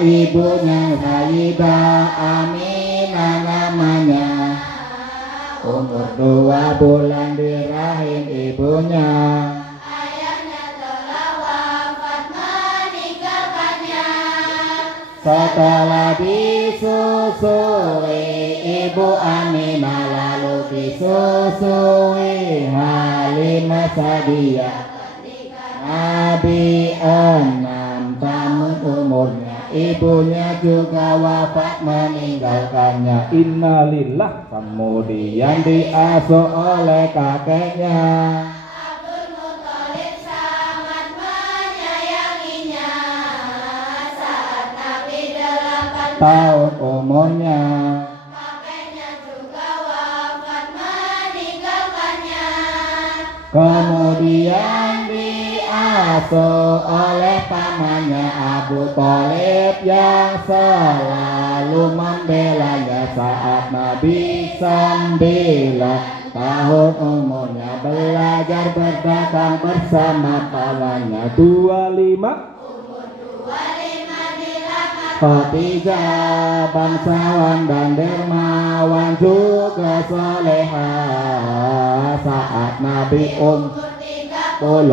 Ibunya Sayyidah Aminah namanya, umur 2 bulan di rahim ibunya. Ayahnya telah wafat meninggalkannya. Setelah disusui Ibu Aminah, lalu disusui Halimah Sa'diyah. Nabi 6 tahun umurnya, ibunya juga wafat meninggalkannya. Innalillah. Kemudian diasuh oleh kakeknya. Abdul Muthalib sangat menyayanginya. Saat Nabi 8 Tahun umurnya, kakeknya juga wafat meninggalkannya. kemudian diasuh oleh pamannya Abu Thalib yang selalu membelanya. Saat Nabi 9 tahun umurnya, belajar berdagang bersama pamannya. 25 Khadijah bangsawan dan dermawan juga soleha. Saat Nabi 35 telah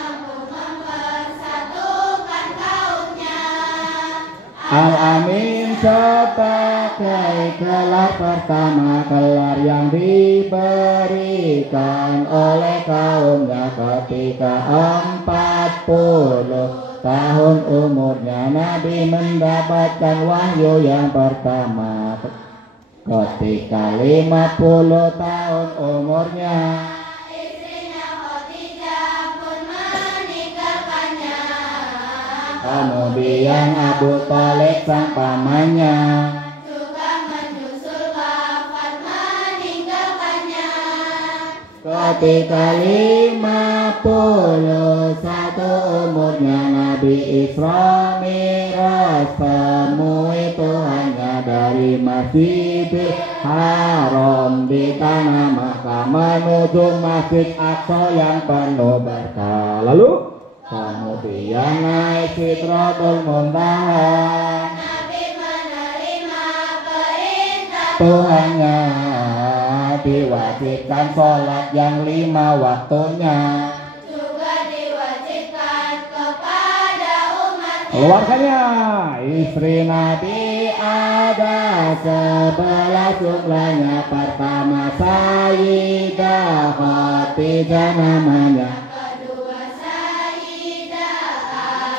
mampu mempersatukan kaumnya. Al-Amin sebagai gelar pertama, gelar yang diberikan oleh kaumnya ketika 40 tahun umurnya. Nabi mendapatkan wahyu yang pertama ketika 50 tahun umurnya. Istrinya Khadijah pun meninggalkannya. Kemudian Abu Thalib sang pamannya Juga menyusul wafat meninggalkannya. ketika 51 umurnya. Nabi Isra Mi'raj temui Tuhannya dari Masjidil Haram di tanah Makkah menuju Masjid Aqsa yang penuh berkah. Lalu kemudian naik Sidratul Muntaha. Nabi menerima perintah Tuhannya diwajibkan sholat yang 5 waktunya. juga diwajibkan kepada umat. Keluarganya, istri Nabi ada 11 jumlahnya. Pertama Sayyidah Khadijah namanya, Kedua Sayyidah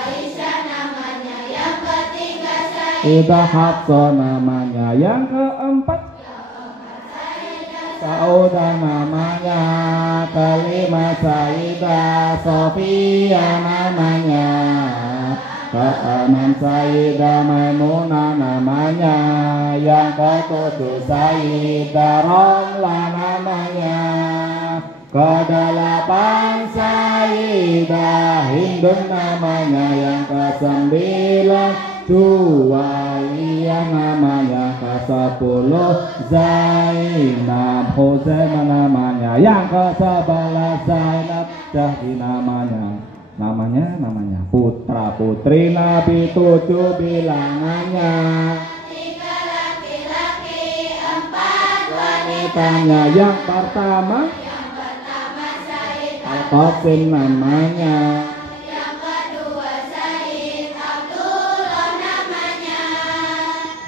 Aisyah namanya. Yang ketiga Sayyidah Hafsah namanya. Yang keempat Saudah namanya. Kelima Sayyidah Sofia namanya. Keenam Sayyidah Maimunah namanya. Yang ketujuh Sayyidah Romlah namanya. Kedelapan Sayyidah Hindun namanya. Yang kesembilan Juwaiyah namanya. Ke-10 Zainab Huzaimah namanya. Yang ke-11 Zainab Jahdi namanya. Namanya putra putri Nabi 7 bilangannya. 3 laki-laki, 4 Wanitanya yang pertama Yang pertama Sayyid Al-Qasim namanya. Yang kedua Sayyid Abdullah namanya.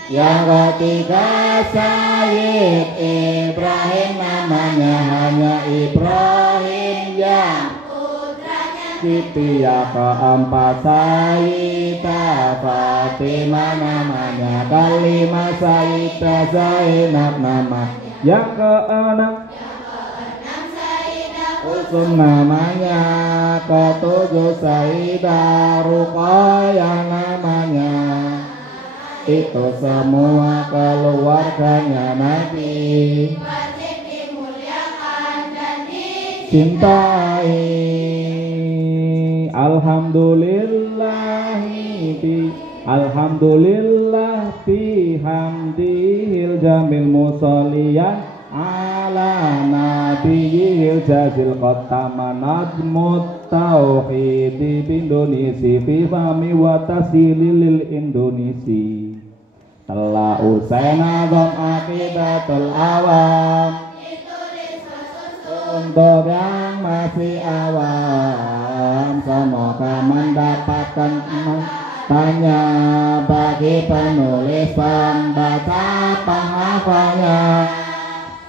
Yang ketiga Sayyid Ibrahim namanya. Hanya Ibrahim yang Putranya Siti. Yang keempat Sayyidah Fatimah namanya. Kelima Sayyidah Zainab nama. Yang keenam Sayyidah Kulsum namanya. Ketujuh Sayyidah Ruqayyah namanya. Itu semua keluarganya Nabi. wajib dimuliakan dan Cintai. Alhamdulillah bihamdihil jamil musolliyan ala nabiyil jazil qatama najmut tauhidi bindonisi fi fami wa tasilil indonesi telah usai nazam akibatul awam ditulis khusus untuk yang masih awam semoga mendapatkan tanya bagi penulis pembaca penghafalnya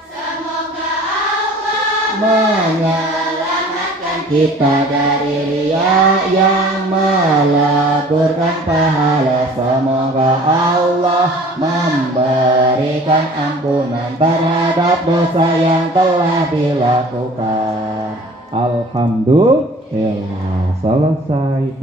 semoga Allah menyelamatkan kita dari riya yang meleburkan pahala. Semoga Allah memberikan ampunan terhadap dosa yang telah dilakukan. Alhamdulillah selesai.